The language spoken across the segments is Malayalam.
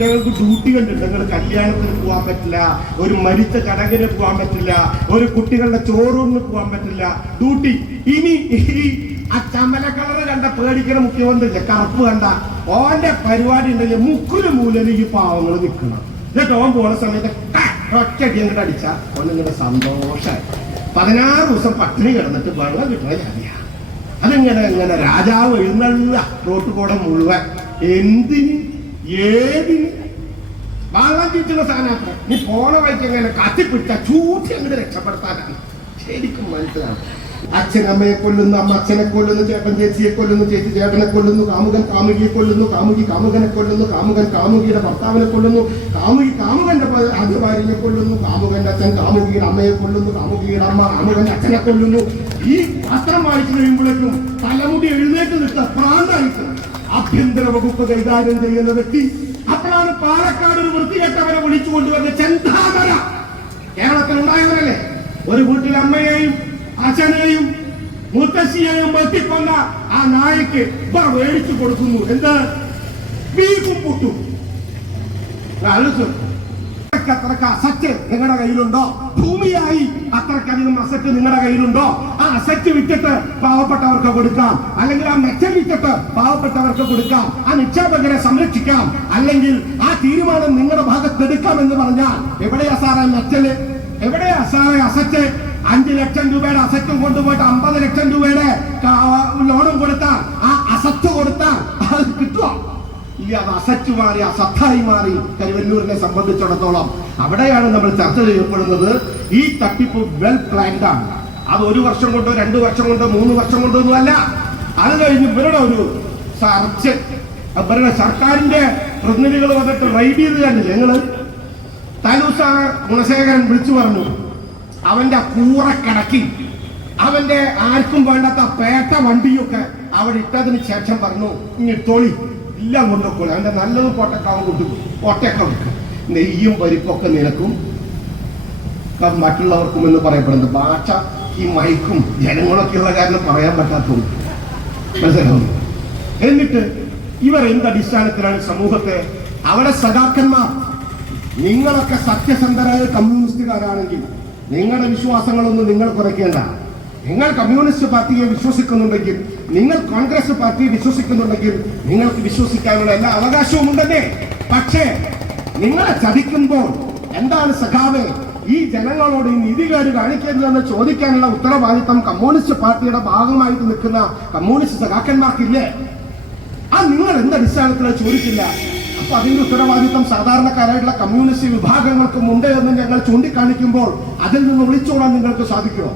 ഞങ്ങൾക്ക് ഡ്യൂട്ടി കണ്ടിട്ട് ഞങ്ങൾ കല്യാണത്തിന് പോകാൻ പറ്റില്ല, ഒരു മരിച്ച ചടങ്ങിന് പോകാൻ പറ്റില്ല, ഒരു കുട്ടികളുടെ ചോറൂണിന് പോകാൻ പറ്റില്ല. ഡ്യൂട്ടി. ഇനി ആ ചമല കളറ് കണ്ട പേടിക്കുന്ന മുഖ്യമന്ത്രിയില്ല, കറുപ്പ് കണ്ട ഓന്റെ പരിപാടി ഉണ്ടെങ്കിൽ മുക്കില് മൂലന് ഈ പാവങ്ങൾ നിൽക്കണം. എന്നിട്ട് ഓൻ പോണ സമയത്ത് ഒറ്റടി അങ്ങോട്ട് അടിച്ച ഓനിങ്ങനെ സന്തോഷമായി 16 ദിവസം പട്ടിണി കിടന്നിട്ട് വെള്ളം കിട്ടുന്ന ജാതിയാ. അതിങ്ങനെ ഇങ്ങനെ രാജാവ് എഴുന്നള്ള റോട്ട് കൂടെ മുഴുവൻ എന്തിന് ഏതിന് വെള്ളം ചീറ്റുന്ന സാധനം. നീ പോണ വഴിക്ക് എങ്ങനെ കത്തിപ്പിട്ട ചൂട്ടി അങ്ങോട്ട് രക്ഷപ്പെടുത്താനാണ്. ശരിക്കും മനസ്സിലാണ്. അച്ഛനമ്മയെ കൊല്ലുന്നു, അമ്മ അച്ഛനെ കൊല്ലുന്നു, ചേട്ടൻ ചേച്ചിയെ കൊല്ലുന്നു, ചേച്ചി ചേട്ടനെ കൊല്ലുന്നു, കാമുകൻ കാമുകിയെ കൊല്ലുന്നു, കാമുകി കാമുകനെ കൊല്ലുന്നു, കാമുകൻ കാമുകിയുടെ ഭർത്താവിനെ കൊല്ലുന്നു, കാമുകി കാമുകന്റെ ആദ്യ ഭാര്യയെ കൊല്ലുന്നു, കാമുകന്റെ അച്ഛൻ കാമുകിയുടെ അമ്മയെ കൊല്ലുന്നു, കാമുകിയുടെ അമ്മ കാമുകന്റെ അച്ഛനെ കൊല്ലുന്നു. ഈ പത്രം വായിച്ചു കഴിയുമ്പോഴേക്കും തലമുടി എഴുന്നേറ്റ് നിൽക്കുക പ്രാന്തായിട്ട് ആഭ്യന്തര വകുപ്പ് കൈകാര്യം ചെയ്യുന്ന വ്യക്തി. അപ്പോഴാണ് പാലക്കാട് ഒരു വൃത്തികെട്ടവരെ വിളിച്ചു കൊണ്ടുവരുന്ന ചെന്താമര. കേരളത്തിൽ ഉണ്ടായവരല്ലേ? ഒരു വീട്ടിൽ അമ്മയെയും അച്ഛനെയും മുത്തശ്ശിയെയും വെട്ടിക്കൊണ്ട ആ നായക്ക് ഇവർ മേടിച്ചു കൊടുക്കുന്നു. എന്ത്? ബീഫും പുട്ടും. അത്രക്ക് അസറ്റ് നിങ്ങളുടെ കയ്യിലുണ്ടോ? ഭൂമിയായി അത്രക്കധികം അസറ്റ് നിങ്ങളുടെ കയ്യിലുണ്ടോ? ആ അസറ്റ് വിറ്റിട്ട് പാവപ്പെട്ടവർക്ക് കൊടുക്കാം, അല്ലെങ്കിൽ ആ മെച്ചം വിറ്റിട്ട് പാവപ്പെട്ടവർക്ക് കൊടുക്കാം, ആ നിക്ഷേപകരെ സംരക്ഷിക്കാം, അല്ലെങ്കിൽ ആ തീരുമാനം നിങ്ങളുടെ ഭാഗത്ത് എടുക്കാം എന്ന് പറഞ്ഞാൽ എവിടെയാ സാറേ മെച്ചല്? എവിടെയാ സാറേ അസറ്റ്? 5 ലക്ഷം രൂപയുടെ അസറ്റും കൊണ്ടുപോയിട്ട് 50 ലക്ഷം രൂപയുടെ ലോണും കൊടുത്താൽ, ആ അസറ്റ് കൊടുത്താൽ അത് കിട്ടുക ഇല്ല. അത് അസറ്റ് മാറി അസത്തായി മാറി. കരുവന്നൂരിനെ സംബന്ധിച്ചിടത്തോളം അവിടെയാണ് നമ്മൾ ചർച്ച ചെയ്യപ്പെടുന്നത്. ഈ തട്ടിപ്പ് വെൽ പ്ലാൻഡ് ആണ്. അത് 1 വർഷം കൊണ്ടോ 2 വർഷം കൊണ്ടോ 3 വർഷം കൊണ്ടോ ഒന്നും അല്ല. അത് കഴിഞ്ഞ് ഇവരുടെ ഒരു സർച്ച്, ഇവരുടെ സർക്കാരിന്റെ പ്രതിനിധികൾ വന്നിട്ട് റൈഡ് ചെയ്ത് കണ്ടില്ലേ നിങ്ങള്? താലൂസ ഗുണശേഖരൻ വിളിച്ചു പറഞ്ഞു, അവന്റെ കൂറക്കിടക്കി അവന്റെ ആർക്കും വേണ്ടാത്ത പേട്ട വണ്ടിയൊക്കെ അവിടെ ഇട്ടതിന് ശേഷം പറഞ്ഞു, ഇനി തോളി എല്ലാം കൊണ്ടുപോയി അവന്റെ നല്ലത് പൊട്ടക്കാവും കൊണ്ടുപോയി ഒട്ടയൊക്കെ വെക്കും, നെയ്യും പരിപ്പൊക്കെ നിനക്കും മറ്റുള്ളവർക്കും എന്ന് പറയപ്പെടുന്നത്. ഭാഷ ഈ മൈക്കും ജനങ്ങളൊക്കെ ഉള്ള കാരണം പറയാൻ പറ്റാത്തത് മനസ്സിലാവും. എന്നിട്ട് ഇവർ എന്തടിസ്ഥാനത്തിലാണ് സമൂഹത്തെ അവിടെ സഖാക്കന്മാർ, നിങ്ങളൊക്കെ സത്യസന്ധരായ കമ്മ്യൂണിസ്റ്റുകാരാണെങ്കിൽ നിങ്ങളുടെ വിശ്വാസങ്ങളൊന്നും നിങ്ങൾ കുറയ്ക്കേണ്ട. നിങ്ങൾ കമ്മ്യൂണിസ്റ്റ് പാർട്ടിയെ വിശ്വസിക്കുന്നുണ്ടെങ്കിൽ, നിങ്ങൾ കോൺഗ്രസ് പാർട്ടിയെ വിശ്വസിക്കുന്നുണ്ടെങ്കിൽ നിങ്ങൾക്ക് വിശ്വസിക്കാനുള്ള എല്ലാ അവകാശവും ഉണ്ടെന്നേ. പക്ഷേ നിങ്ങളെ ചതിക്കുമ്പോൾ എന്താണ് സഖാവേ ഈ ജനങ്ങളോട് ഈ നീതികേട് കാണിക്കരുതെന്ന് ചോദിക്കാനുള്ള ഉത്തരവാദിത്തം കമ്മ്യൂണിസ്റ്റ് പാർട്ടിയുടെ ഭാഗമായിട്ട് നിൽക്കുന്ന കമ്മ്യൂണിസ്റ്റ് സഖാക്കന്മാർക്കില്ലേ? ആ നിങ്ങൾ എന്തടിസ്ഥാനത്തിലാണ് ചോദിക്കില്ല? അപ്പൊ അതിന്റെ ഉത്തരവാദിത്തം സാധാരണക്കാരായിട്ടുള്ള കമ്മ്യൂണിസ്റ്റ് വിഭാഗങ്ങൾക്കും ഉണ്ട് എന്ന് ഞങ്ങൾ ചൂണ്ടിക്കാണിക്കുമ്പോൾ അതിൽ നിന്ന് ഒളിച്ചോടാൻ നിങ്ങൾക്ക് സാധിക്കുമോ?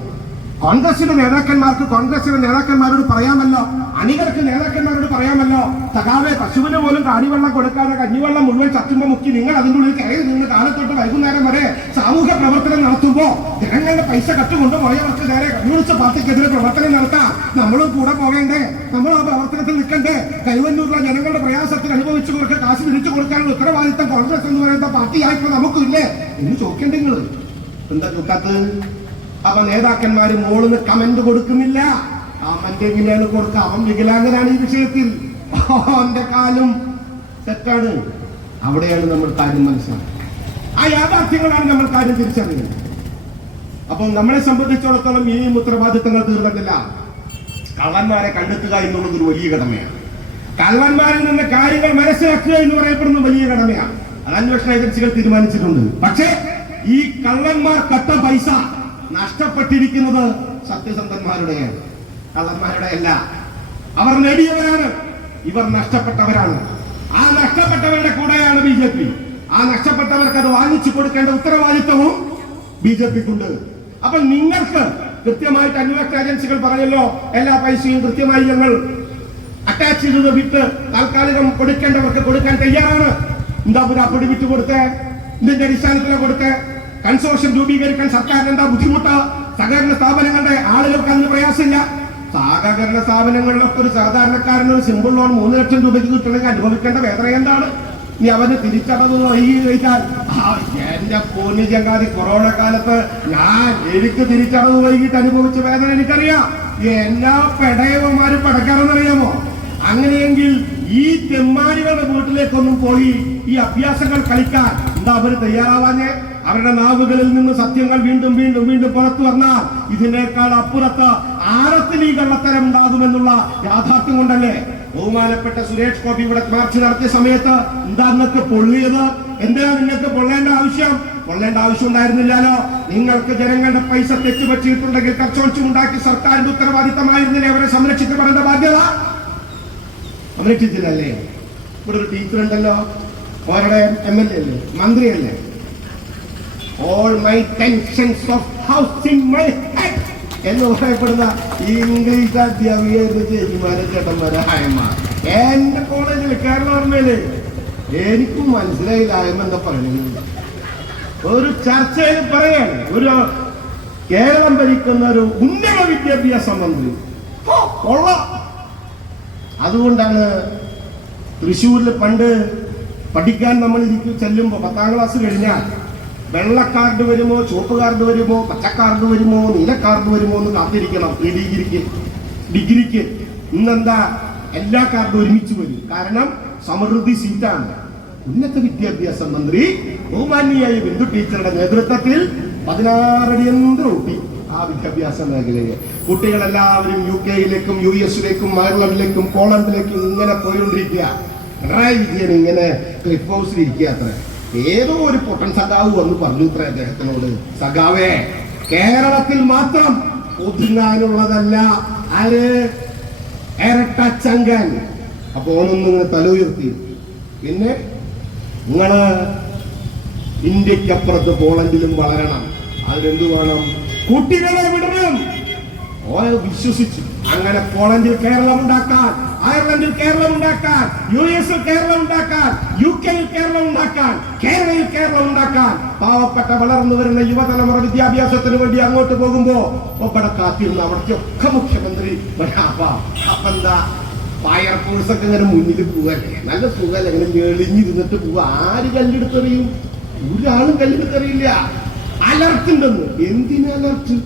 കോൺഗ്രസിന്റെ നേതാക്കന്മാർക്ക് കോൺഗ്രസിന്റെ നേതാക്കന്മാരോട് പറയാമല്ലോ, അണികൾക്ക് നേതാക്കന്മാരോട് പറയാമല്ലോ, സഖാവെ പശുവിന് പോലും കാടിവെള്ളം കൊടുക്കാതെ കഞ്ഞിവെള്ളം മുഴുവൻ ചത്തുമ്പോ മുക്കി നിങ്ങൾ അതിൻ്റെ ഉള്ളിൽ കയറി നിന്ന് കാലത്തൊട്ട് വൈകുന്നേരം വരെ സാമൂഹ്യ പ്രവർത്തനം നടത്തുമ്പോ ജനങ്ങളുടെ പൈസ കട്ടുകൊണ്ടുപോയവർക്ക് നേരെ കമ്മ്യൂണിസ്റ്റ് പാർട്ടിക്കെതിരെ പ്രവർത്തനം നടത്താം. നമ്മളും കൂടെ പോകേണ്ടേ? നമ്മൾ ആ പ്രവർത്തനത്തിൽ നിൽക്കണ്ടേ? കരുവന്നൂരിലെ ജനങ്ങളുടെ പ്രയാസത്തിൽ അനുഭവിച്ചവർക്ക് കാശ് തിരിച്ചു കൊടുക്കാനുള്ള ഉത്തരവാദിത്തം കോൺഗ്രസ് എന്ന് പറയുന്ന പാർട്ടിയായിട്ട് നമുക്കില്ലേ എന്ന് ചോദിക്കേണ്ട നിങ്ങൾ എന്താ ചോദിക്കാത്തത്? അപ്പൊ നേതാക്കന്മാര് മോളിന്ന് കമന്റ് കൊടുക്കുന്നില്ല. കമന്റ് എങ്ങനെയാണ് കൊടുക്കുക? അവൻ വികലാംഗനാണ് ഈ വിഷയത്തിൽ, അവന്റെ കാലും തെറ്റാണ്. അവിടെയാണ് നമ്മൾ കാര്യം മനസ്സിലാക്കുന്നത്. ആ യാഥാർത്ഥ്യങ്ങളാണ് നമ്മൾ കാര്യം തിരിച്ചറിയുന്നത്. അപ്പം നമ്മളെ സംബന്ധിച്ചിടത്തോളം ഈ ഉത്തരവാദിത്തങ്ങൾ തീർന്നിട്ടില്ല. കള്ളന്മാരെ കണ്ടെത്തുക എന്നുള്ളത് ഒരു വലിയ കടമയാണ്. കള്ളന്മാരിൽ നിന്ന് കാര്യങ്ങൾ മനസ്സിലാക്കുക എന്ന് പറയപ്പെടുന്ന വലിയ കടമയാണ്. അത് അന്വേഷണ ഏജൻസികൾ തീരുമാനിച്ചിട്ടുണ്ട്. പക്ഷേ ഈ കള്ളന്മാർ കട്ട പൈസ നഷ്ടപ്പെട്ടിരിക്കുന്നത് സത്യസന്ധന്മാരുടെയാണ്, കള്ളന്മാരുടെ അല്ല. അവർ നേടിയവരാണ്, ഇവർ നഷ്ടപ്പെട്ടവരാണ്. ആ നഷ്ടപ്പെട്ടവരുടെ കൂടെയാണ് BJP. ആ നഷ്ടപ്പെട്ടവർക്ക് അത് വാങ്ങിച്ചു കൊടുക്കേണ്ട ഉത്തരവാദിത്വവും BJPക്കുണ്ട്. അപ്പൊ നിങ്ങൾക്ക് കൃത്യമായിട്ട് അന്വേഷണ ഏജൻസികൾ പറഞ്ഞല്ലോ, എല്ലാ പൈസയും കൃത്യമായി ഞങ്ങൾ അറ്റാച്ച് ചെയ്തത് വിട്ട് താൽക്കാലികം കൊടുക്കേണ്ടവർക്ക് കൊടുക്കാൻ തയ്യാറാണ്. എന്താ പുരാപ്പൊടി വിറ്റ് കൊടുത്തേ? ഇതിന്റെ അടിസ്ഥാനത്തിലാണ് കൊടുത്തേ? കൺസോർഷ്യം രൂപീകരിക്കാൻ സർക്കാരിന് എന്താ ബുദ്ധിമുട്ട്? സഹകരണ സ്ഥാപനങ്ങളുടെ ആളുകൾക്ക് അതിന് പ്രയാസമില്ല. സഹകരണ സ്ഥാപനങ്ങളിലൊക്കെ ഒരു സാധാരണക്കാരന് ഒരു സിമ്പിൾ ലോൺ 3 ലക്ഷം രൂപയ്ക്ക് കിട്ടണമെങ്കിൽ അനുഭവിക്കേണ്ട വേദന എന്താണ്? നീ അവന് തിരിച്ചടവ് വൈകി കഴിച്ചാൽ, എന്റെ പൊന്നു ചങ്ങാതി, കൊറോണ കാലത്ത് എനിക്ക് തിരിച്ചടവ് വൈകിട്ട് അനുഭവിച്ച വേദന എനിക്കറിയാം. എല്ലാ പെടയവന്മാരും പടക്കാരെന്നറിയാമോ? അങ്ങനെയെങ്കിൽ ഈ തെമ്മാടികളുടെ വീട്ടിലേക്കൊന്നും പോയി ഈ അഭ്യാസങ്ങൾ കളിക്കാൻ എന്താ അവര് തയ്യാറാവാഞ്ഞേ? അവരുടെ നാവുകളിൽ നിന്ന് സത്യങ്ങൾ വീണ്ടും വീണ്ടും വീണ്ടും പുറത്തു വന്നാൽ ഇതിനേക്കാൾ അപ്പുറത്ത് ആഴത്തിൽ ഈ കള്ളത്തരം ഉണ്ടാകുമെന്നുള്ള യാഥാർത്ഥ്യം കൊണ്ടല്ലേ ബഹുമാനപ്പെട്ട സുരേഷ് ഗോപി ഇവിടെ മാർച്ച് നടത്തിയ സമയത്ത് എന്താ നിങ്ങൾക്ക് പൊള്ളിയത്? എന്തിനാ നിങ്ങൾക്ക് പൊള്ളേണ്ട ആവശ്യം? കൊള്ളേണ്ട ആവശ്യം ഉണ്ടായിരുന്നില്ലല്ലോ. നിങ്ങൾക്ക് ജനങ്ങളുടെ പൈസ തെറ്റുപറ്റിയിട്ടുണ്ടെങ്കിൽ കച്ചവടമുണ്ടാക്കി സർക്കാരിന്റെ ഉത്തരവാദിത്തമായിരുന്നില്ലേ അവരെ സംരക്ഷിക്കപ്പെടേണ്ട ബാധ്യത? സംരക്ഷിച്ചില്ലല്ലേ? ഇവിടെ ഒരു ടീച്ചർ ഉണ്ടല്ലോ, അവരുടെ MLA അല്ലേ, മന്ത്രിയല്ലേ, all my tensions of housing my head എന്ന് പറയപ്പെടുന്ന ഇംഗ്ലീഷ് അധ്യാപിക ചേച്ചിമാരെ ചേട്ടന്മാരെ ആയമാർ എന്റെ കോളേജിൽ കേരള ഓർമ്മയില് എനിക്കും മനസ്സിലായില്ല ആയമ്മ എന്താ പറയുന്നത്. ഒരു ചർച്ചയിൽ പറയാണ് ഒരു കേരളം ഭരിക്കുന്ന ഒരു ഉന്നത വിദ്യാഭ്യാസ മന്ത്രി കൊള്ളാം. അതുകൊണ്ടാണ് തൃശ്ശൂരിൽ പണ്ട് പഠിക്കാൻ നമ്മൾ ചെല്ലുമ്പോ 10ാം ക്ലാസ് കഴിഞ്ഞാൽ വെള്ള കാർഡ് വരുമോ, ചുവപ്പ് കാർഡ് വരുമോ, പച്ച കാർഡ് വരുമോ, നീല കാർഡ് വരുമോ എന്ന് കാത്തിരിക്കണം. ഡിഗ്രിക്ക് ഇന്നെന്താ എല്ലാ കാർഡും ഒരുമിച്ച് വരും. കാരണം സമൃദ്ധി സീറ്റാണ്. ഉന്നത വിദ്യാഭ്യാസ മന്ത്രി ബഹുമാന്യയായ ബിന്ദു ടീച്ചറുടെ നേതൃത്വത്തിൽ 16 അടി ഊട്ടി ആ വിദ്യാഭ്യാസ മേഖലയെ കുട്ടികളെല്ലാവരും UK-യിലേക്കും US-ലേക്കും അയർലൻഡിലേക്കും പോളണ്ടിലേക്കും ഇങ്ങനെ പോയിക്കൊണ്ടിരിക്കുക. പിണറായി വിജയൻ ഇങ്ങനെ ക്ലിഫ് ഹൗസിൽ ഇരിക്കുക. അത്ര ഏതോ ഒരു പൊട്ടൻ സഖാവ് വന്ന് പറഞ്ഞു ഇത്ര അദ്ദേഹത്തിനോട്, സഖാവേ കേരളത്തിൽ മാത്രം ഒതുങ്ങാനുള്ളതല്ല ആര് ഇരട്ടച്ചങ്കൻ. അപ്പൊ ഓനൊന്നും ഇങ്ങനെ തല ഉയർത്തി. പിന്നെ നിങ്ങള് ഇന്ത്യക്കപ്പുറത്ത് പോളണ്ടിലും വളരണം. അതിനെന്ത് വേണം? കുട്ടികളെ വിടണം. ഓ വിശ്വസിച്ചു. അങ്ങനെ പോളണ്ടിൽ കേരളം ഉണ്ടാക്കാൻ, അയർലൻഡിൽ കേരളം ഉണ്ടാക്കാൻ, US-ൽ കേരളം ഉണ്ടാക്കാൻ, UK-യിൽ കേരളം ഉണ്ടാക്കാൻ, കേരളയിൽ കേരളം ഉണ്ടാക്കാൻ പാവപ്പെട്ട വളർന്നു വരുന്ന യുവതലമുറ വിദ്യാഭ്യാസത്തിന് വേണ്ടി അങ്ങോട്ട് പോകുമ്പോ ഒപ്പടെ കാത്തിരുന്ന അവിടത്തെ ഒക്കെ മുഖ്യമന്ത്രി അപ്പൊ എന്താ ഫയർ ഫോഴ്സ് ഒക്കെ ഇങ്ങനെ മുന്നിൽ പോവല്ലേ, നല്ല സുഖമല്ല, ഇങ്ങനെ ഞെളിഞ്ഞിരുന്നിട്ട് പോവാ. ആര് കല്ലെടുത്തെറിയും? ഒരാളും കല്ലെടുത്തെറിയില്ല. അലർട്ടുണ്ടെന്ന്. എന്തിന് അലർട്ട്?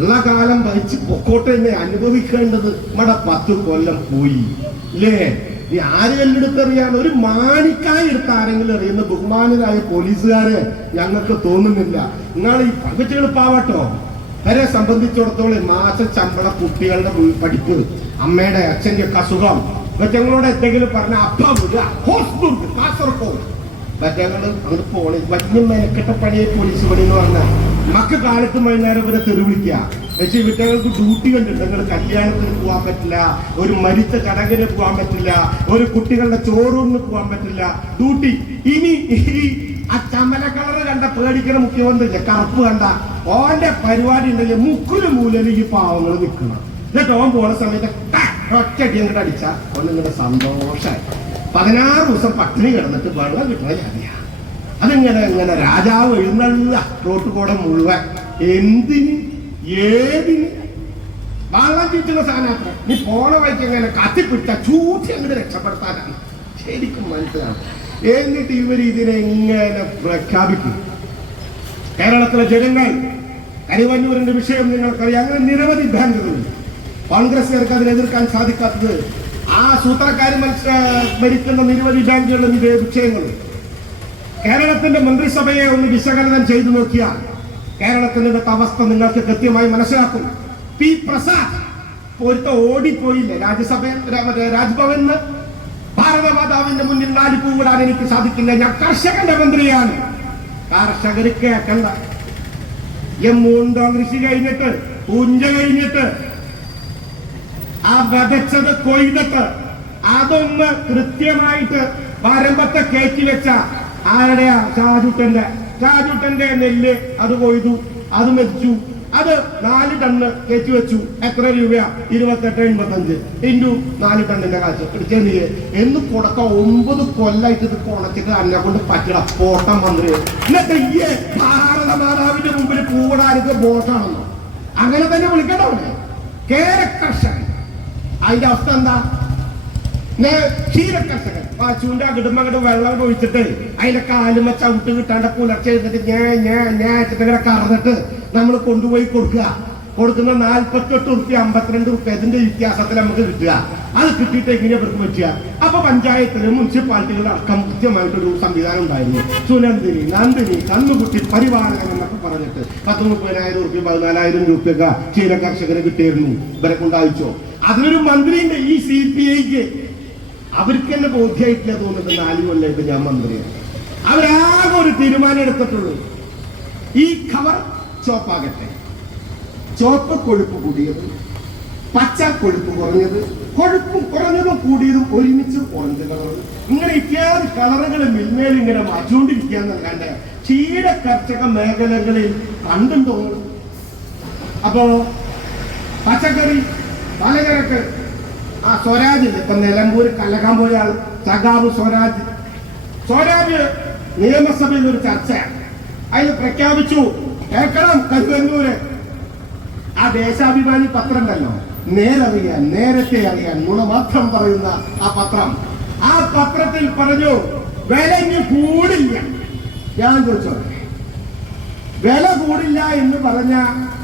ഉള്ള കാലം വഹിച്ച് പൊക്കോട്ടെ തന്നെ അനുഭവിക്കേണ്ടത് നമ്മുടെ 10 കൊല്ലം പോയി അല്ലേ? ഈ ആര് കല്ലെടുത്തെറിയാണ്? ഒരു മാണിക്കായി എടുത്ത് ആരെങ്കിലും എറിയുന്ന ബഹുമാനരായ പോലീസുകാര് ഞങ്ങൾക്ക് തോന്നുന്നില്ല. നിങ്ങൾ ഈ പങ്കച്ചുകൾ പാവട്ടോ വരെ സംബന്ധിച്ചിടത്തോളം മാസ ശമ്പള കുട്ടികളുടെ പഠിപ്പ്, അമ്മയുടെ അച്ഛന്റെ ഒക്കെ അസുഖം, ഞങ്ങളോട് എന്തെങ്കിലും പറഞ്ഞ അപ്പ ഹോസ്ബുർഗ് കാസർഗോഡ് ഞങ്ങൾ അങ്ങോട്ട് പോണേ. വലിയ മെനക്കെട്ട പണിയെ പോലീസ് പണി എന്ന് പറഞ്ഞാൽ മക്ക കാലത്ത് വൈകുന്നേരം ഇവരെ തെരുവിളിക്കുക. പക്ഷേ ഇവറ്റകൾക്ക് ഡ്യൂട്ടി കണ്ടിട്ട് നിങ്ങൾ കല്യാണത്തിന് പോകാൻ പറ്റില്ല, ഒരു മരിച്ച ചടങ്ങിന് പോകാൻ പറ്റില്ല, ഒരു കുട്ടികളുടെ ചോറൂണിന് പോകാൻ പറ്റില്ല. ഡ്യൂട്ടി. ഇനി ആ ചമല കളറ് കണ്ട പേടിക്കണ മുഖ്യമന്ത്രി കറുപ്പ് കണ്ട ഓന്റെ പരിപാടി ഉണ്ടെങ്കിൽ മുക്കില് മൂലയിൽ ഈ പാവങ്ങൾ നിൽക്കണം. എന്നിട്ട് ഓൻ പോണ സമയത്ത് ഒറ്റടി അങ്ങോട്ട് അടിച്ച ഒന്നിങ്ങോട്ട് സന്തോഷമായി 16 ദിവസം പട്ടിണി കിടന്നിട്ട് വെള്ളം കിട്ടുന്ന ജാതിയാ. അതിങ്ങനെ ഇങ്ങനെ രാജാവ് എഴുന്നള്ള റോട്ടുകൂടെ മുഴുവൻ എന്തിന് ഏതിന് വെള്ളം ചുറ്റുന്ന സാധനത്ര. നീ പോണ വഴിക്ക് എങ്ങനെ കത്തിപ്പിട്ട ചൂട്ടി അങ്ങോട്ട് രക്ഷപ്പെടുത്താനാണ്. ശരിക്കും മനസ്സിലാണ്. എന്നിട്ട് ഇവർ ഇതിനെ ഇങ്ങനെ പ്രഖ്യാപിക്കും. കേരളത്തിലെ ജനങ്ങൾ കരുവന്നൂരിന്റെ വിഷയം നിങ്ങൾക്കറിയാം. അങ്ങനെ നിരവധി ബാങ്കുകളുണ്ട്. കോൺഗ്രസുകാർക്ക് അതിനെ എതിർക്കാൻ സാധിക്കാത്തത് ആ സൂത്രക്കാർ ഭരിക്കുന്ന നിരവധി ബാങ്കുകളും ഇതേ വിഷയങ്ങളും. കേരളത്തിന്റെ മന്ത്രിസഭയെ ഒന്ന് വിശകലനം ചെയ്തു നോക്കിയാൽ കേരളത്തിന്റെ അവസ്ഥ നിങ്ങൾക്ക് കൃത്യമായി മനസ്സിലാക്കും. പി പ്രസാദ് പൊരുത്ത ഓടിപ്പോയില്ലേ രാജ്ഭവനിൽ ഭാരതമാതാവിന്റെ മുന്നിൽ 4 പൂവിടാൻ എനിക്ക് സാധിക്കില്ല, ഞാൻ കർഷകന്റെ മന്ത്രിയാണ്. കർഷകര് കേൾക്കണ്ട. മൂണ്ടോ കൃഷി കഴിഞ്ഞിട്ട് പുഞ്ച കഴിഞ്ഞിട്ട് ആ വിതച്ചത് കൊയ്തിട്ട് അതൊന്ന് കൃത്യമായിട്ട് വരമ്പത്തെ കയറ്റി വെച്ച ആരുടെയാ? ഷാജുട്ടന്റെ നെല്ല് അത് കൊയ്തു, അത് മെതിച്ചു, അത് 4 ടണ്ണ് കയറ്റി വെച്ചു. എത്ര രൂപയാ? 28.85 ഇൻറ്റു 4 ടണ്ണിന്റെ കാശ് എടുത്തേ എന്ന് കൊടുക്ക. 9 കൊല്ലായിട്ട് ഇത് കുണച്ചിട്ട് അന്നെ കൊണ്ട് പറ്റണം പോട്ടം മന്ത്രി. എന്നിട്ട് ഈ ഭാരതമാതാവിന്റെ മുമ്പിൽ പൂവിടാനൊക്കെ ബോട്ടാണെന്നോ അങ്ങനെ തന്നെ വിളിക്കണോ? കേരക്കർഷകൻ. അതിന്റെ അവസ്ഥ എന്താ? ക്ഷീരക്കർഷകൻ പശുവിന്റെ അകിടുമ്പങ്ങട് വെള്ളം ഒഴിച്ചിട്ട് അതിന്റെ കാലുമ ചവിട്ട് കിട്ടാണ്ട് പുലർച്ചെ എഴുന്നിട്ട് ഞാൻ കറന്നിട്ട് നമ്മൾ കൊണ്ടുപോയി കൊടുക്കുക. കൊടുക്കുന്ന 48 റുപ്യ 52 റുപ്യ ഇതിന്റെ വ്യത്യാസത്തിൽ നമുക്ക് കിട്ടുക. അത് കിട്ടിയിട്ട് എങ്ങനെ അവർക്ക് പറ്റുക? അപ്പൊ പഞ്ചായത്തിലും മുനിസിപ്പാലിറ്റികളും അടക്കം കൃത്യമായിട്ടൊരു സംവിധാനം ഉണ്ടായിരുന്നു. സുനന്ദിനി, നന്ദിനി, കന്നുകുട്ടി പരിപാലനം എന്നൊക്കെ പറഞ്ഞിട്ട് 10-30,000 റുപ്യ 14,000 രൂപയൊക്കെ ക്ഷീര കർഷകന് കിട്ടിയിരുന്നു. ഇവരെ കൊണ്ടായിച്ചോ? അതിലൊരു മന്ത്രിയുണ്ട് ഈ CPIക്ക്. അവർക്ക് തന്നെ ബോധ്യമായിട്ടില്ല തോന്നുന്നുണ്ട്. 4 കൊല്ലമായിട്ട് ഞാൻ മന്ത്രിയാണ്. അവരാകെ ഒരു തീരുമാനം എടുത്തിട്ടുള്ളൂ, ഈ ഖബർ ചോപ്പാകട്ടെ. ചുവപ്പ് കൊഴുപ്പ് കൂടിയത്, പച്ച കൊഴുപ്പ് കുറഞ്ഞത്, കൊഴുപ്പും കുറഞ്ഞതും കൂടിയതും ഒരുമിച്ച് ഓറഞ്ച് കളർ, ഇങ്ങനെ ഇത്യാദി കളറുകൾ മിൽമേൽ ഇങ്ങനെ മാറ്റിക്കൊണ്ടിരിക്കുകയെന്നല്ലാണ്ട് ക്ഷീര കർഷക മേഖലകളിൽ കണ്ടുണ്ടോ? അപ്പോ പച്ചക്കറി പലചരക്ക് സ്വരാജിൽ ഇപ്പൊ നിലമ്പൂര് കലക്കാൻ പോയ ആൾ സഖാവ് സ്വരാജ് നിയമസഭയിൽ ഒരു ചർച്ചയാണ്. അതിൽ പ്രഖ്യാപിച്ചു, കേൾക്കണം കരുവന്നൂര് ആ ദേശാഭിമാനി പത്രം ഉണ്ടല്ലോ, നേരത്തെ അറിയാൻ നുണ മാത്രം പറയുന്ന ആ പത്രം, ആ പത്രത്തിൽ പറഞ്ഞു വില ഇനി കൂടില്ല. ഞാൻ ചോദിച്ചോ, വില കൂടില്ല എന്ന് പറഞ്ഞ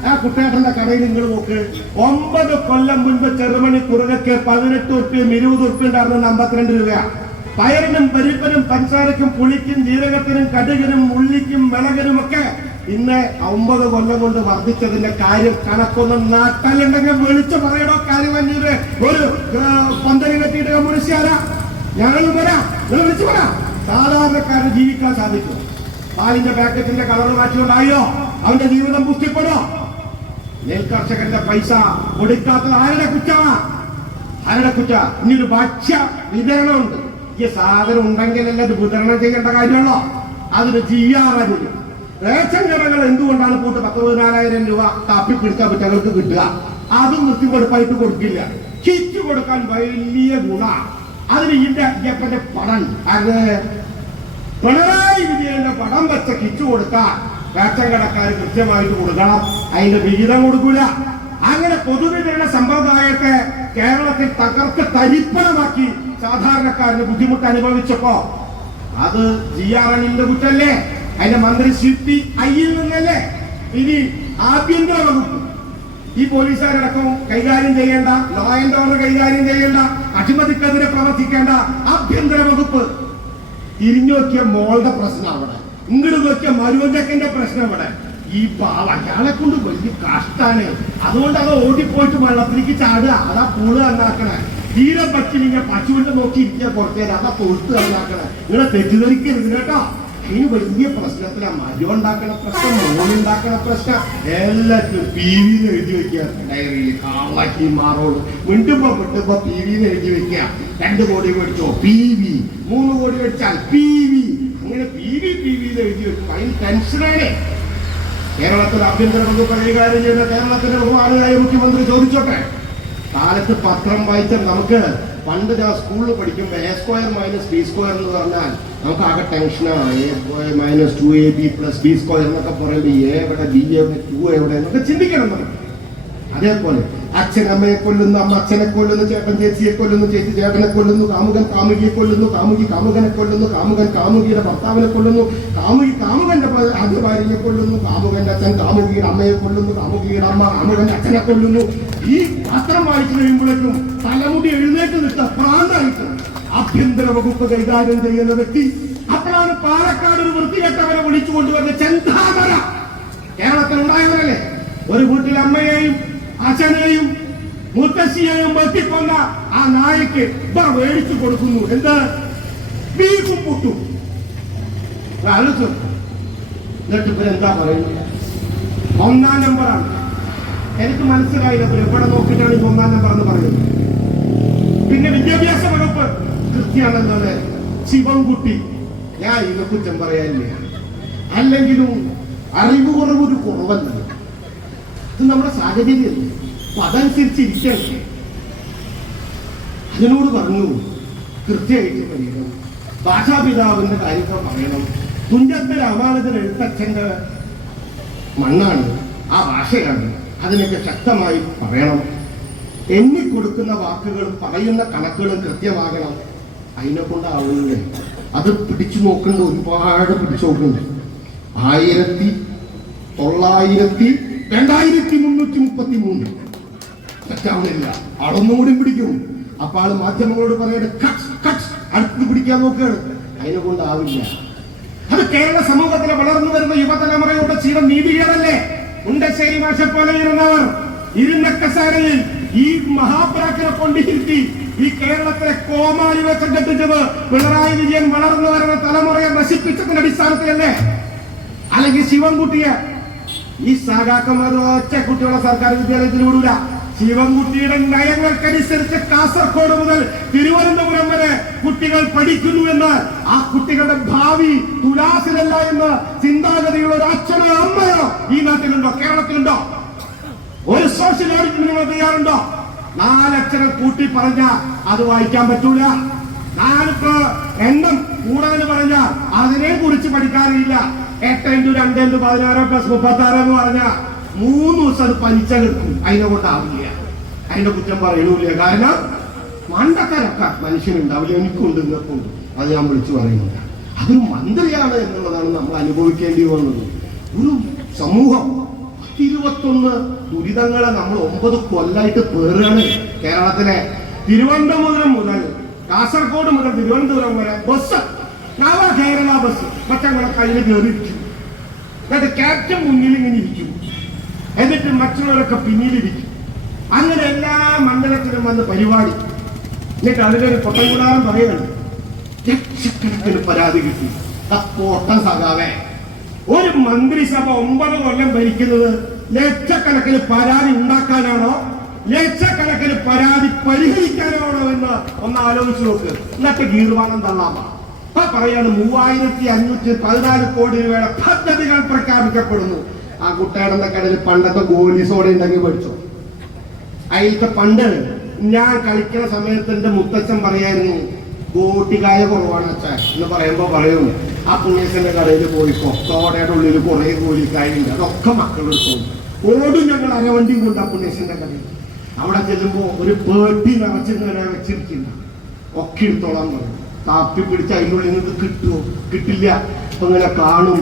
ആ കുട്ടേട്ടന്റെ കടയിൽ നിങ്ങൾ നോക്ക്. 9 കൊല്ലം മുൻപ് ചെറുമണി കുറുകയ്ക്ക് 18 റുപ്യയും 20 റുപ്യ ഉണ്ടായിരുന്ന 52 രൂപ. പയറിനും പരിപ്പനും പഞ്ചസാരക്കും പുളിക്കും ജീരകത്തിനും കടുകിനും ഉള്ളിക്കും മിളകിനും ഒക്കെ ഇന്ന് 9 കൊല്ലം കൊണ്ട് വർദ്ധിച്ചതിന്റെ കാര്യം കണക്കൊന്നും നാട്ടാലുണ്ടെങ്കിൽ വിളിച്ചു പറയണോ? കാര്യം അഞ്ഞൂറ് ഒരു പന്തല് കെട്ടിയിട്ട് കമ്മ്യൂണിസ്റ്റുകാരാ ഞങ്ങൾ വരാം, നിങ്ങൾ വിളിച്ചു പറയാം. സാധാരണക്കാരന് ജീവിക്കാൻ സാധിക്കും. പാലിന്റെ പാക്കറ്റിന്റെ കളർ മാറ്റിക്കൊണ്ടായോ അവന്റെ ജീവിതം പുഷ്ടിപ്പെടോ? നെൽ കർഷകന്റെ പൈസ കൊടുക്കാത്തത് ആരുടെ കുറ്റമാ? ആരുടെ കുറ്റ? ഇനിയൊരു ഭക്ഷ്യ വിതരണമുണ്ട്. ഈ സാധനം ഉണ്ടെങ്കിലല്ലേ അത് വിതരണം ചെയ്യേണ്ട കാര്യമുള്ളോ? അതിന് GR റേഷൻ കടകൾ എന്തുകൊണ്ടാണ് പോയിട്ട് 14,000 രൂപ തപ്പിപ്പിടിക്കാൻ പറ്റവർക്ക് കിട്ടുക? അതും വൃത്തികൊടുപ്പായിട്ട് കൊടുക്കില്ല. കിറ്റ് കൊടുക്കാൻ വലിയ ഗുണ. അതിന് ഇതിന്റെ പടം, അത് പിണറായി വിജയന്റെ പടം വെച്ച കിറ്റ് കൊടുത്താൽ റേഷൻ കടക്കാർ കൃത്യമായിട്ട് കൊടുക്കണം. അതിന്റെ വിഹിതം കൊടുക്കൂല. അങ്ങനെ പൊതുവിതരണ സമ്പ്രദായത്തെ കേരളത്തിൽ തകർത്ത് തരിപ്പണമാക്കി സാധാരണക്കാരന് ബുദ്ധിമുട്ട് അനുഭവിച്ചപ്പോ അത് GR കുറ്റല്ലേ? അതിന്റെ മന്ത്രി CPIയിൽ നിന്നല്ലേ? ഇനി ആഭ്യന്തര വകുപ്പ് ഈ പോലീസുകാരടക്കം കൈകാര്യം ചെയ്യേണ്ട, ലോ ആൻഡ് ഓർഡർ കൈകാര്യം ചെയ്യേണ്ട, അഴിമതിക്കെതിരെ പ്രവർത്തിക്കേണ്ട ആഭ്യന്തര വകുപ്പ് തിരിഞ്ഞു നോക്കിയ മോളുടെ പ്രശ്നം അവിടെ, ഇങ്ങോട്ട് നോക്കിയ മരുവഞ്ചക്കന്റെ പ്രശ്നം അവിടെ. ഈ അയാളെ കൊണ്ട് വലിയ കഷ്ടാണ്. അതുകൊണ്ട് അത് ഓടിപ്പോയിട്ട് വെള്ളത്തിലേക്ക് ചാടുക, അതാ പൂള് നന്നാക്കണേ. തീരെ പറ്റില്ലെങ്കിൽ പശുവിന്റെ നോക്കി ഇരിക്കുക കുറച്ചേരം, അതാ പൊഴുത്ത് നന്നാക്കണേ. നിങ്ങളെ തെറ്റിദ്ധരിക്കരുത് കേട്ടോ. ഈ വലിയ പ്രശ്നത്തിലാണ് മരുണ്ടാക്കണ പ്രശ്നം, മോളുണ്ടാക്കണ പ്രശ്നം, എല്ലാത്തിനും PV എഴുതി വെക്കുക. ഡയറിയിൽ കാളാക്കി മാറോളൂ. മിണ്ടുമ്പോ PV എഴുതി വെക്കുക. 2 കോടി മേടിച്ചോ PV, 3 കോടി മേടിച്ചാൽ PV, അങ്ങനെ PV എഴുതി വെക്കും. അതിന് ടെൻഷനാണ്. കേരളത്തിൽ ആഭ്യന്തര വകുപ്പ് കൈകാര്യം ചെയ്യുന്ന കേരളത്തിന്റെ ബഹുമാനായ മുഖ്യമന്ത്രി ചോദിച്ചോട്ടെ. കാലത്ത് പത്രം വായിച്ചാൽ നമുക്ക് പണ്ട് ഞാൻ സ്കൂളിൽ പഠിക്കുമ്പോൾ A² - B² എന്ന് പറഞ്ഞാൽ നമുക്ക് ആകെ ടെൻഷനാണ്. A² - 2AB + B² എന്നൊക്കെ പറയുമ്പോൾ A എവിടെ, B എവിടെ, 2 എവിടെ എന്നൊക്കെ ചിന്തിക്കണം നമുക്ക്. അതേപോലെ അച്ഛൻ അമ്മയെ കൊല്ലുന്നു, അമ്മ അച്ഛനെ കൊല്ലുന്നു, ചേട്ടൻ ചേച്ചിയെ കൊല്ലുന്നു, ചേച്ചി ചേട്ടനെ കൊല്ലുന്നു, കാമുകൻ കാമുകിയെ കൊല്ലുന്നു, കാമുകി കാമുകനെ കൊല്ലുന്നു, കാമുകൻ കാമുകിയുടെ ഭർത്താവിനെ കൊല്ലുന്നു, കാമുകി കാമുകന്റെ ആദ്യ ഭാര്യയെ കൊല്ലുന്നു, കാമുകന്റെ അച്ഛൻ കാമുകിയുടെ അമ്മയെ കൊല്ലുന്നു, കാമുകിയുടെ അമ്മ കാമുകന്റെ അച്ഛനെ കൊല്ലുന്നു. ഈ പത്രം വായിച്ചു കഴിയുമ്പോഴേക്കും തലമുടി എഴുന്നേറ്റ് നിൽക്കുക പ്രാന്തായിട്ട് ആഭ്യന്തര വകുപ്പ് കൈകാര്യം ചെയ്യുന്ന വ്യക്തി. അപ്പോഴാണ് പാലക്കാട് ഒരു വൃത്തികെട്ടവരെ വിളിച്ചു കൊണ്ടുവരുന്ന ചെന്താമര. കേരളത്തിൽ ഉണ്ടായവരല്ലേ? ഒരു വീട്ടിൽ അമ്മയെയും അച്ഛനെയും മുത്തശ്ശിയെയും വെട്ടിക്കൊണ്ട ആ നായക്ക് ഇവർ മേടിച്ചു കൊടുക്കുന്നു. എന്ത്? ബീഫും പുട്ടും. ആലോചിച്ചു. എന്നിട്ട് ഇവരെന്താ പറയുന്നത്? 1-ാം നമ്പറാണ്. എനിക്ക് മനസ്സിലായില്ല എവിടെ നോക്കിയിട്ടാണ് ഈ 1-ാം നമ്പർ എന്ന് പറയുന്നത്. പിന്നെ വിദ്യാഭ്യാസ വകുപ്പ് കൃത്യമാണെന്നത് ശിവൻകുട്ടി. ഞാൻ ഇതിനെ കുറ്റം പറയാനില്ല, അല്ലെങ്കിലും അറിവ് കുറവൊരു കുറവല്ല. ഇത് നമ്മുടെ സാഹചര്യമല്ലേ, അപ്പൊ അതനുസരിച്ച് ഇരിക്കണ്ടേ. അതിനോട് പറഞ്ഞു കൃത്യമായിട്ട് പറയണം. ഭാഷാപിതാവിന്റെ കാര്യങ്ങൾ പറയണം. തുഞ്ചത്ത് രാമാനുജൻ എഴുത്തച്ഛന്റെ മണ്ണാണ്, ആ ഭാഷയാണ്. അതിനൊക്കെ ശക്തമായി പറയണം. എണ്ണിക്കൊടുക്കുന്ന വാക്കുകളും പറയുന്ന കണക്കുകളും കൃത്യമാകണം. അതിനെ കൊണ്ടാവുന്നില്ല. അത് പിടിച്ചു നോക്കേണ്ട, ഒരുപാട് പിടിച്ചു നോക്കുന്നുണ്ട്. 1900 2333 തെറ്റാവുന്നില്ല. ആളൊന്നും കൂടി പിടിക്കും. അപ്പൊ ആള് മാധ്യമങ്ങളോട് പറയട്ടെ, അടുത്ത് പിടിക്കാൻ നോക്കുകയാണ്. അതിനെ കൊണ്ടാവില്ല. അത് കേരള സമൂഹത്തിലെ വളർന്നു വരുന്ന യുവതലമുറയുടെ ചില നീതികളല്ലേ? ഉണ്ടശ്ശേരി മാഷെ പോലെ ഇരുന്നവർ ഇരുന്ന കസേരയിൽ ഈ മഹാപരാക്രമ കൊണ്ടിരുത്തി ഈ കേരളത്തിലെ കോമാളി വെച്ച് കെട്ടിച്ചത് പിണറായി വിജയൻ വളർന്നു വരുന്ന തലമുറയെ നശിപ്പിച്ചതിന്റെ അടിസ്ഥാനത്തിലല്ലേ? അല്ലെങ്കിൽ ശിവൻകുട്ടിയെ ഈ സഖാക്കന്മാർ ഒറ്റ കുട്ടികളെ സർക്കാർ വിദ്യാലയത്തിൽ വിടൂല. ശിവൻകുട്ടിയുടെ നയങ്ങൾക്കനുസരിച്ച് കാസർഗോഡ് മുതൽ തിരുവനന്തപുരം വരെ കുട്ടികൾ പഠിക്കുന്നു എന്ന്, ആ കുട്ടികളുടെ ഭാവി തുലാസിലല്ല എന്ന് ചിന്താഗതിയുള്ള ഒരു അച്ഛനോ അമ്മയോ ഈ നാട്ടിലുണ്ടോ, കേരളത്തിലുണ്ടോ? ഒരു സോഷ്യൽ ഓഡിറ്റിന് നിങ്ങൾ തയ്യാറുണ്ടോ? 4 അക്ഷരം കൂട്ടി പറഞ്ഞ അത് വായിക്കാൻ പറ്റൂല. 4 എണ്ണം കൂടുതൽ പറഞ്ഞാൽ അതിനെ കുറിച്ച് പഠിക്കാറില്ല. 8 × 2 × 16 + 36 എന്ന് പറഞ്ഞ 3 ദിവസം അത് പലിച്ച കിടക്കും. അതിനെ കൊണ്ടാവില്ല. അതിന്റെ കുറ്റം പറയണില്ല. കാരണം മണ്ടക്കാരൊക്കെ മനുഷ്യനുണ്ടാവില്ല. എനിക്കുണ്ട്, നിങ്ങൾക്കുണ്ട്. അത് ഞാൻ വിളിച്ചു പറയുന്നില്ല. അതൊരു മന്ത്രിയാണ് എന്നുള്ളതാണ് നമ്മൾ അനുഭവിക്കേണ്ടി വന്നത്. ഒരു സമൂഹം 21 ദുരിതങ്ങളെ നമ്മൾ 9 കൊല്ലായിട്ട് പേറുകയാണ്. കേരളത്തിലെ തിരുവനന്തപുരം മുതൽ കാസർഗോഡ് മുതൽ തിരുവനന്തപുരം വരെ ബസ്, നവ കേരള ബസ് മറ്റങ്ങളെ കയ്യിൽ കയറിയിരിക്കും. എന്നിട്ട് ക്യാപ്റ്റൻ മുന്നിൽ ഇങ്ങനെ ഇരിക്കും, എന്നിട്ട് മറ്റുള്ളവരൊക്കെ പിന്നിലിരിക്കും. അങ്ങനെ എല്ലാ മണ്ഡലത്തിലും വന്ന് പരിപാടി. എന്നിട്ട് അതിലൊരു പൊട്ടൻകുടാരം പറയുകയാണ്, ലക്ഷക്കണക്കിന് പരാതി കിട്ടി. പൊട്ടൻ സഖാവേ, ഒരു മന്ത്രിസഭ 9 കൊല്ലം ഭരിക്കുന്നത് ലക്ഷക്കണക്കിന് പരാതി ഉണ്ടാക്കാനാണോ, ലക്ഷക്കണക്കിന് പരാതി പരിഹരിക്കാനാണോ എന്ന് ഒന്ന് ആലോചിച്ച് നോക്ക്. എന്നിട്ട് ഗീർവാണം തള്ളാമ. അപ്പൊ പറയാണ് 3514 കോടി രൂപയുടെ പദ്ധതികൾ പ്രഖ്യാപിക്കപ്പെടുന്നു. ആ കുട്ടേടന്റെ കടയിൽ പണ്ടത്തെ ഗോലി സോഡ ഉണ്ടെങ്കിൽ മേടിച്ചോ. അതിലത്തെ പണ്ട് ഞാൻ കളിക്കുന്ന സമയത്ത് എന്റെ മുത്തച്ഛൻ പറയായിരുന്നു, ഗോട്ടിക്കായ കുറവാണ് അച്ഛൻ എന്ന് പറയുമ്പോ പറയുന്നു, ആ പുണ്യച്ചന്റെ കടയിൽ പോയിക്കോ, സോഡയുടെ ഉള്ളിൽ കുറെ ഗോലിക്കായ ഉണ്ട്, അതൊക്കെ മക്കളെടുത്തു ഓടും. ഞങ്ങൾ അരവണ്ടിയും കൊണ്ട് ആ പുണ്യച്ചന്റെ കടയിൽ അവിടെ ചെല്ലുമ്പോ ഒരു പേട്ടി നിറച്ചിങ്ങനെ വെച്ചിരിക്കുന്ന ഒക്കെ എടുത്തോളാൻ പറയും. താപ്പി പിടിച്ച് അതിൻ്റെ ഉള്ളിൽ നിന്ന് കിട്ടുമോ, കിട്ടില്ല. അപ്പൊ ഇങ്ങനെ കാണും.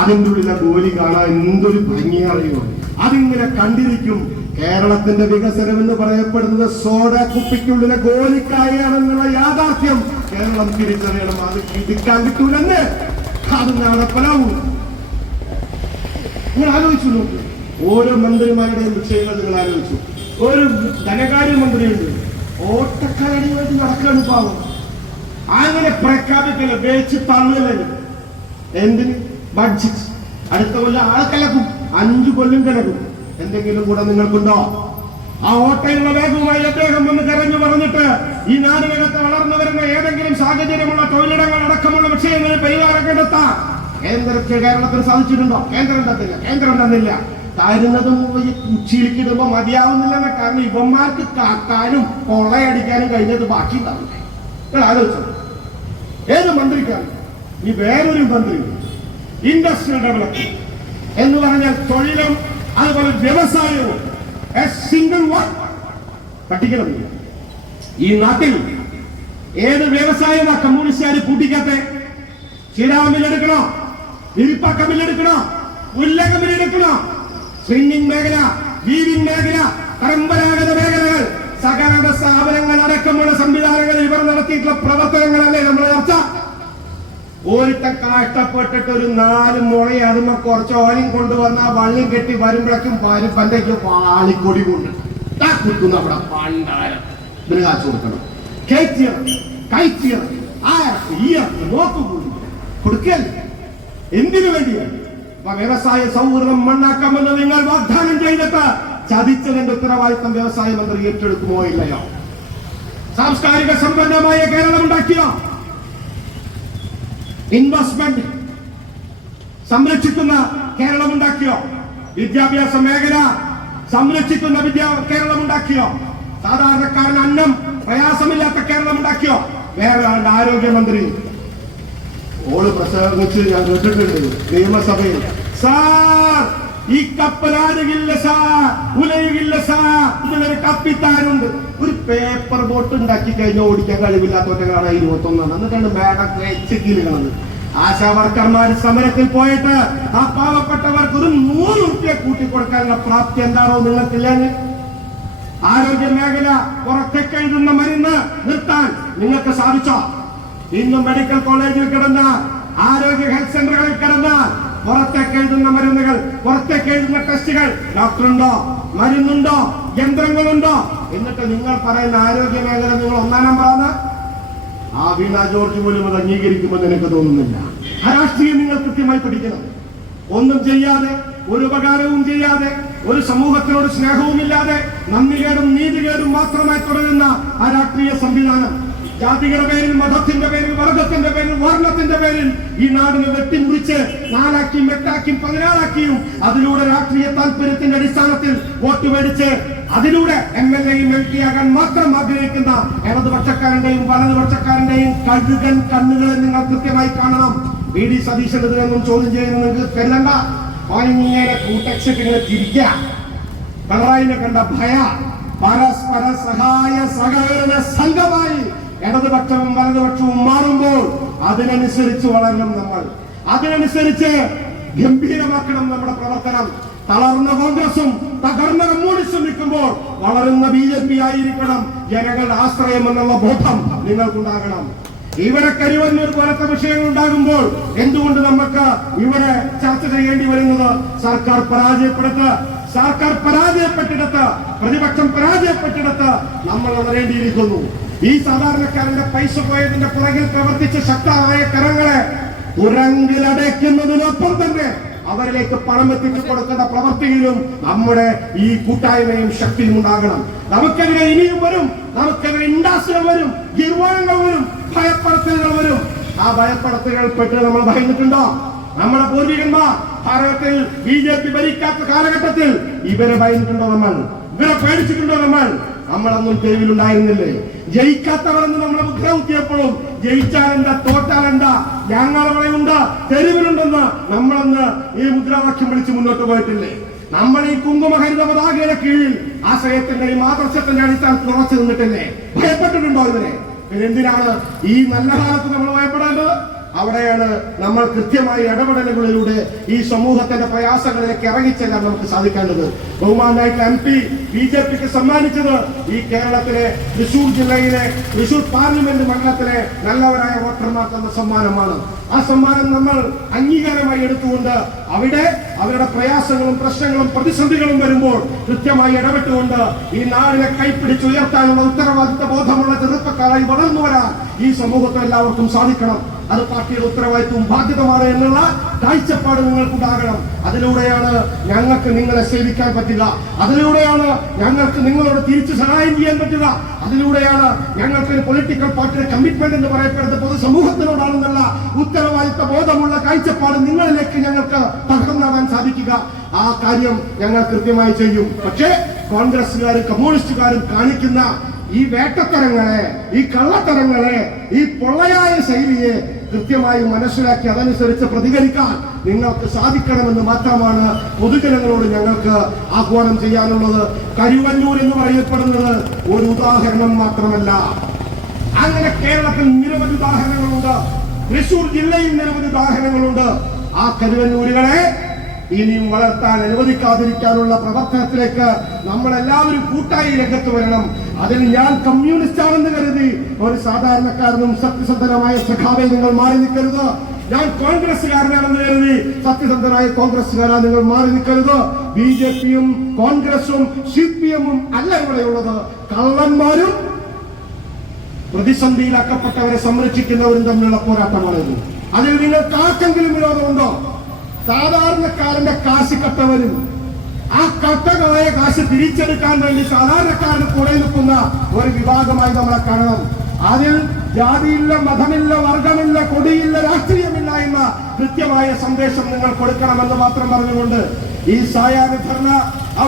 അതിൻ്റെ ഉള്ളിലെ ഗോലി കാണാൻ എന്തൊരു ഭംഗിയറിയോ. അതിങ്ങനെ കണ്ടിരിക്കും. കേരളത്തിന്റെ വികസനം എന്ന് പറയപ്പെടുന്നത് സോഡ കുപ്പിക്കുള്ളിലെ ഗോലിക്കായാണെന്നുള്ള യാഥാർത്ഥ്യം കേരളം തിരിച്ചറിയണം. അത് കിട്ടിക്കാൻ കിട്ടൂലെന്ന് അത് നടപ്പലാവൂ. നിങ്ങൾ ആലോചിച്ചു നോക്കൂ. ഓരോ മന്ത്രിമാരുടെയും വിഷയങ്ങൾ നിങ്ങൾ ആലോചിച്ചു. ഒരു ധനകാര്യ മന്ത്രിയുണ്ട്, ഓട്ടക്കാരടി വേണ്ടി നടക്കാണ് പാവം. അങ്ങനെ പ്രഖ്യാപിക്കല വേച്ച് തള്ളല്. എന്തിന്? ബഡ്ജറ്റ് അടുത്ത കൊല്ലം ആളെ കലക്കും, 5 കൊല്ലം കലക്കും. എന്തെങ്കിലും കൂടെ നിങ്ങൾക്കുണ്ടോ? ആ ഓട്ടയുള്ള വേഗവുമായി അദ്ദേഹം വന്ന് കരഞ്ഞു പറഞ്ഞിട്ട് ഈ നാടിനകത്ത് വളർന്നു വരുന്ന ഏതെങ്കിലും സാഹചര്യമുള്ള തൊഴിലിടങ്ങൾ അടക്കമുള്ള വിഷയങ്ങളിൽ പരിഹാരം കണ്ടെത്താൻ കേരളത്തിന് സാധിച്ചിട്ടുണ്ടോ? കേന്ദ്രം തന്നില്ല. തരുന്നതും ഉച്ചയിലേക്കിടുമ്പോ മതിയാവുന്നില്ലെന്ന കാരണം ഇവന്മാർക്ക് കാക്കാനും കൊള്ളയടിക്കാനും കഴിഞ്ഞത് ബാക്കി ഉണ്ടാവില്ലേ? നിങ്ങൾ ആലോചിച്ചു. ഏത് മന്ത്രിക്കാണ് ഈ വേറൊരു മന്ത്രി ഇൻഡസ്ട്രിയൽ ഡെവലപ്മെന്റ് എന്ന് പറഞ്ഞാൽ തൊഴിലും അതുപോലെ വ്യവസായവും സിംഗിൾ പഠിക്കണമെന്നില്ല. ഈ നാട്ടിൽ ഏത് വ്യവസായമാ കമ്മ്യൂണിസ്റ്റുകാർ പൂട്ടിക്കാത്തെ? ചിരാമിലെടുക്കണോ, വിരിപ്പക്കമില്ലെടുക്കണോ, ഉല്ലകമിലെടുക്കണോ, സ്പിന്നിംഗ് മേഖല, വീവിംഗ് മേഖല, പരമ്പരാഗത മേഖലകൾ, സഹകരണ സ്ഥാപനങ്ങൾ അടക്കമുള്ള സംവിധാനങ്ങളിൽ ഇവർ നടത്തിയിട്ടുള്ള പ്രവർത്തനങ്ങളല്ലേ നമ്മുടെ ചർച്ച. ഒരുത്തൻ കഷ്ടപ്പെട്ടിട്ട് ഒരു 4 മുളയെ അതുമ്പോ കുറച്ച് ഓലയും കൊണ്ടുവന്ന വള്ളിയും കെട്ടി വരുമ്പോഴേക്കും പരപ്പന്റേക്ക് പാളിക്കൊടി കൊണ്ട് കുത്തുന്നു. അവിടെ പണ്ടാരം ഇതിന് കാശ് കൊടുക്കണം. കയറ്റിയിറക്കി നോക്കുകൂടി കൊടുക്കല്ലേ? എന്തിനു വേണ്ടിയാണ്? വ്യവസായ സൗഹൃദം മണ്ണാക്കാമെന്ന് നിങ്ങൾ വാഗ്ദാനം ചെയ്തിട്ട് ചതിച്ചതിന്റെ ഉത്തരവാദിത്തം വ്യവസായ മന്ത്രി ഏറ്റെടുക്കുമോ ഇല്ലയോ? സാംസ്കാരിക സമ്പന്നമായ കേരളം ഉണ്ടാക്കിയോ? ഇൻവെസ്റ്റ്മെന്റ് സംരക്ഷിക്കുന്ന കേരളം ഉണ്ടാക്കിയോ? വിദ്യാഭ്യാസ മേഖല സംരക്ഷിക്കുന്ന കേരളം ഉണ്ടാക്കിയോ? സാധാരണക്കാരന് അന്നം പ്രയാസമില്ലാത്ത കേരളം ഉണ്ടാക്കിയോ? വേറെ ആരോഗ്യമന്ത്രി ഓള് പ്രസംഗിച്ച് ഞാൻ കേട്ടിട്ടുണ്ട് നിയമസഭയിൽ, സാർ ഈ കപ്പലാരുകില്ല സാർ, ഉലയുകില്ല സാർ, ഇതിലൊരു കപ്പിത്താരുണ്ട്. ഒരു പേപ്പർ ബോട്ട് ഉണ്ടാക്കി കഴിഞ്ഞാൽ ഓടിക്കാൻ കഴിവില്ലാത്തവരെ കാണാൻ 21 എന്നിട്ടാണ് മേടക്ക് വെച്ച് കീഴുന്നത്. ആശാ വർക്കർമാർ സമരത്തിൽ പോയിട്ട് ആ പാവപ്പെട്ടവർക്ക് ഒരു 100 രൂപ കൂട്ടിക്കൊടുക്കാനുള്ള പ്രാപ്തി എന്താണോ നിങ്ങൾക്കില്ലെങ്കിൽ? ആരോഗ്യ മേഖല പുറത്തേക്ക് എഴുതുന്ന മരുന്ന് നിർത്താൻ നിങ്ങൾക്ക് സാധിച്ചോ? ഇന്ന് മെഡിക്കൽ കോളേജിൽ കിടന്നാൽ, ആരോഗ്യ ഹെൽത്ത് സെന്ററുകളിൽ കിടന്നാൽ പുറത്തേക്ക് എഴുതുന്ന മരുന്നുകൾ, പുറത്തേക്ക് എഴുതുന്ന ടെസ്റ്റുകൾ, ഡോക്ടറുണ്ടോ, മരുന്നുണ്ടോ, യന്ത്രങ്ങളുണ്ടോ? എന്നിട്ട് നിങ്ങൾ പറയുന്ന ആരോഗ്യ മേഖല നിങ്ങൾ 1-ാം നമ്പറാണ്. ആ വീണ ജോർജ് പോലും അത് അംഗീകരിക്കുമെന്ന് എനിക്ക് തോന്നുന്നില്ല. ആ രാഷ്ട്രീയം നിങ്ങൾ കൃത്യമായി പഠിക്കണം. ഒന്നും ചെയ്യാതെ, ഒരു ഉപകാരവും ചെയ്യാതെ, ഒരു സമൂഹത്തിനോട് സ്നേഹവുമില്ലാതെ, നന്ദികേടും നീതികേടും മാത്രമായി തുടരുന്ന ആ രാഷ്ട്രീയ സംവിധാനം ജാതിയുടെ പേരിൽ, മതത്തിന്റെ പേരിൽ, വർഗത്തിന്റെ പേരിൽ, വർണ്ണത്തിന്റെ പേരിൽ ഈ നാടിനെ വെട്ടിമുറിച്ച് 4-ആക്കിയും 8-ആക്കിയും 16-ആക്കിയും അതിലൂടെ രാഷ്ട്രീയ താല്പര്യത്തിന്റെ അടിസ്ഥാനത്തിൽ വോട്ട് മേടിച്ച് അതിലൂടെ MLA-യും MP ആകാൻ മാത്രം ആഗ്രഹിക്കുന്ന ഇടതുപക്ഷക്കാരന്റെയും വലതുപക്ഷക്കാരന്റെയും കഴുകൻ കണ്ണുകളെ നിങ്ങൾ കൃത്യമായി കാണണം. VD സതീശനെതിരൊന്നും ചോദ്യം ചെയ്യുന്നത് നിങ്ങൾക്ക് കരുതണ്ട. ഇങ്ങനെ കൂട്ടക്ഷത്തിങ്ങനെ തിരിക്കുക. പിണറായിനെ കണ്ട ഭയ പരസ്പര സഹായ സഹകരണ സംഘമായി ഇടതുപക്ഷവും വലതുപക്ഷവും മാറുമ്പോൾ അതിനനുസരിച്ച് വളരണം നമ്മൾ. അതിനനുസരിച്ച് ഗംഭീരമാക്കണം നമ്മുടെ പ്രവർത്തനം. തളർന്ന കോൺഗ്രസും തകർന്ന കമ്മ്യൂണിസ്റ്റും നിൽക്കുമ്പോൾ വളരുന്ന BJP ആയിരിക്കണം ജനങ്ങളുടെ ആശ്രയം എന്നുള്ള ബോധം നിങ്ങൾക്കുണ്ടാകണം. ഇവിടെ കരുവന്നൂർ പോലത്തെ വിഷയങ്ങൾ ഉണ്ടാകുമ്പോൾ എന്തുകൊണ്ട് നമുക്ക് ഇവിടെ ചർച്ച ചെയ്യേണ്ടി വരുന്നത്? സർക്കാർ പരാജയപ്പെട്ടിടത്ത്, പ്രതിപക്ഷം പരാജയപ്പെട്ടിടത്ത് നമ്മൾ വളരേണ്ടിയിരിക്കുന്നു. ഈ സാധാരണക്കാരന്റെ പൈസ പോയതിന്റെ പുറകിൽ പ്രവർത്തിച്ച ശക്തമായ കരങ്ങളെ ഉറങ്കിലടയ്ക്കുന്നതിനൊപ്പം തന്നെ അവരിലേക്ക് പണം എത്തിച്ചു കൊടുക്കുന്ന പ്രവർത്തിയിലും നമ്മുടെ ഈ കൂട്ടായ്മയും ശക്തിയും ഉണ്ടാകണം. നമുക്കെതിരെ ഇനിയും വരും, നമുക്കെതിരെ ഇൻഡസ്ട്രികൾ വരും, ഗിർവാണങ്ങൾ വരും, ഭയപ്പെടുത്തലുകൾ വരും. ആ ഭയപ്പെടുത്തലുകൾ പെട്ട് നമ്മൾ ഭയന്നിട്ടുണ്ടോ? നമ്മുടെ പൂർവികന്മാർ ഭാരതത്തിൽ BJP ഭരിക്കാത്ത കാലഘട്ടത്തിൽ ഇവരെ ഭയന്നിട്ടുണ്ടോ? ഇവരെ പേടിച്ചിട്ടുണ്ടോ? നമ്മളൊന്നും തെരുവിലുണ്ടായിരുന്നില്ലേ? ജയിക്കാത്തവരെന്ന് നമ്മളെ മുദ്രകുത്തിയപ്പോഴും ജയിച്ചാലെന്താ തോറ്റാലെന്താ ഞങ്ങളവിടെയുണ്ട്, തെരുവിലുണ്ടെന്ന് നമ്മളന്ന് ഈ മുദ്രാവാക്യം വിളിച്ച് മുന്നോട്ട് പോയിട്ടില്ലേ? നമ്മൾ ഈ കുങ്കുമഹരിത പതാകയുടെ കീഴിൽ ആശയത്തിന്റെയും ആദർശത്തിന്റെ അടിസ്ഥാനത്തിൽ ഉറച്ചു നിന്നിട്ടില്ലേ? ഭയപ്പെട്ടിട്ടുണ്ടോ ഇതിനെ? എന്തിനാണ് ഈ നല്ല കാലത്ത് നമ്മൾ ഭയപ്പെടേണ്ടത്? അവിടെയാണ് നമ്മൾ കൃത്യമായ ഇടപെടലുകളിലൂടെ ഈ സമൂഹത്തിന്റെ പ്രയാസങ്ങളിലേക്ക് ഇറങ്ങിച്ചെല്ലാൻ നമുക്ക് സാധിക്കേണ്ടത്. ബഹുമാനായിട്ട് MP BJPക്ക് സമ്മാനിച്ചത് ഈ കേരളത്തിലെ തൃശൂർ ജില്ലയിലെ തൃശൂർ പാർലമെന്റ് മണ്ഡലത്തിലെ നല്ലവരായ വോട്ടർമാർക്കെന്ന സമ്മാനമാണ്. ആ സമ്മാനം നമ്മൾ അംഗീകാരമായി എടുത്തുകൊണ്ട് അവിടെ അവരുടെ പ്രയാസങ്ങളും പ്രശ്നങ്ങളും പ്രതിസന്ധികളും വരുമ്പോൾ കൃത്യമായി ഇടപെട്ടുകൊണ്ട് ഈ നാടിനെ കൈപ്പിടിച്ചുയർത്താനുള്ള ഉത്തരവാദിത്ത ബോധമുള്ള ചെറുപ്പക്കാരായി വളർന്നു വരാൻ ഈ സമൂഹത്തിൽ എല്ലാവർക്കും സാധിക്കണം. അത് പാർട്ടിയുടെ ഉത്തരവാദിത്വവും ബാധ്യതമാണ് എന്നുള്ള കാഴ്ചപ്പാട് നിങ്ങൾക്കുണ്ടാകണം. അതിലൂടെയാണ് ഞങ്ങൾക്ക് നിങ്ങളെ സേവിക്കാൻ പറ്റുക. അതിലൂടെയാണ് ഞങ്ങൾക്ക് നിങ്ങളോട് തിരിച്ചു സഹായം ചെയ്യാൻ പറ്റുക. അതിലൂടെയാണ് ഞങ്ങൾക്ക് ഒരു പൊളിറ്റിക്കൽ പാർട്ടിയുടെ കമ്മിറ്റ്മെന്റ് എന്ന് പറയപ്പെടുന്നത് പൊതുസമൂഹത്തിനോടാണെന്നുള്ള ഉത്തരവാദിത്വ ബോധമുള്ള കാഴ്ചപ്പാട് നിങ്ങളിലേക്ക് ഞങ്ങൾക്ക് പകർന്നാകാൻ സാധിക്കുക. ആ കാര്യം ഞങ്ങൾ കൃത്യമായി ചെയ്യും. പക്ഷേ കോൺഗ്രസുകാരും കമ്മ്യൂണിസ്റ്റുകാരും കാണിക്കുന്ന ഈ വേട്ടത്തരങ്ങളെ, ഈ കള്ളത്തരങ്ങളെ, ഈ പൊള്ളയായ ശൈലിയെ കൃത്യമായി മനസ്സിലാക്കി അതനുസരിച്ച് പ്രതികരിക്കാൻ നിങ്ങൾക്ക് സാധിക്കണമെന്ന് മാത്രമാണ് പൊതുജനങ്ങളോട് ഞങ്ങൾക്ക് ആഹ്വാനം ചെയ്യാനുള്ളത്. കരുവന്നൂർ എന്ന് പറയപ്പെടുന്നത് ഒരു ഉദാഹരണം മാത്രമല്ല. അങ്ങനെ കേരളത്തിൽ നിരവധി ഉദാഹരണങ്ങളുണ്ട്. തൃശൂർ ജില്ലയിൽ നിരവധി ഉദാഹരണങ്ങളുണ്ട്. ആ കരുവന്നൂരുകളെ ഇനിയും വളർത്താൻ അനുവദിക്കാതിരിക്കാനുള്ള പ്രവർത്തനത്തിലേക്ക് നമ്മളെല്ലാവരും കൂട്ടായി രംഗത്ത് വരണം. അതിൽ ഞാൻ കമ്മ്യൂണിസ്റ്റ് ആണെന്ന് കരുതി ഒരു സാധാരണക്കാരനും സത്യസന്ധനമായ സഖാവെ നിങ്ങൾ മാറി നിൽക്കരുത്. ഞാൻ കോൺഗ്രസ്സുകാരനാണെന്ന് കരുതി സത്യസന്ധനായ കോൺഗ്രസ്സുകാരാ നിങ്ങൾ മാറി നിൽക്കരുത്. BJPയും കോൺഗ്രസും CPM-ഉം അല്ല ഇവിടെയുള്ളത്. കള്ളന്മാരും പ്രതിസന്ധിയിലാക്കപ്പെട്ടവരെ സംരക്ഷിക്കുന്നവരും തമ്മിലുള്ള പോരാട്ടമാണിത്. അതിൽ നിങ്ങൾക്ക് ആർക്കെങ്കിലും വിരോധമുണ്ടോ? സാധാരണക്കാരന്റെ കാശ് കട്ടവരും ആ കട്ടകളായ കാശ് തിരിച്ചെടുക്കാൻ വേണ്ടി സാധാരണക്കാരന് കൂടെ നിൽക്കുന്ന ഒരു വിഭാഗമായി നമ്മളെ കാണണം. അതിൽ ജാതിയില്ല, മതമില്ല, വർഗമില്ല, കൊടിയില്ല, രാഷ്ട്രീയമില്ല എന്ന കൃത്യമായ സന്ദേശം നിങ്ങൾ കൊടുക്കണമെന്ന് മാത്രം പറഞ്ഞുകൊണ്ട് ഈ സായാഹ്ന ധർണ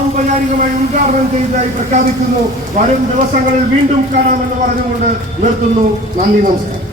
ഔപചാരികമായി ഉദ്ഘാടനം ചെയ്തതായി പ്രഖ്യാപിക്കുന്നു. വരും ദിവസങ്ങളിൽ വീണ്ടും കാണാമെന്ന് പറഞ്ഞുകൊണ്ട് നിർത്തുന്നു. നന്ദി, നമസ്കാരം.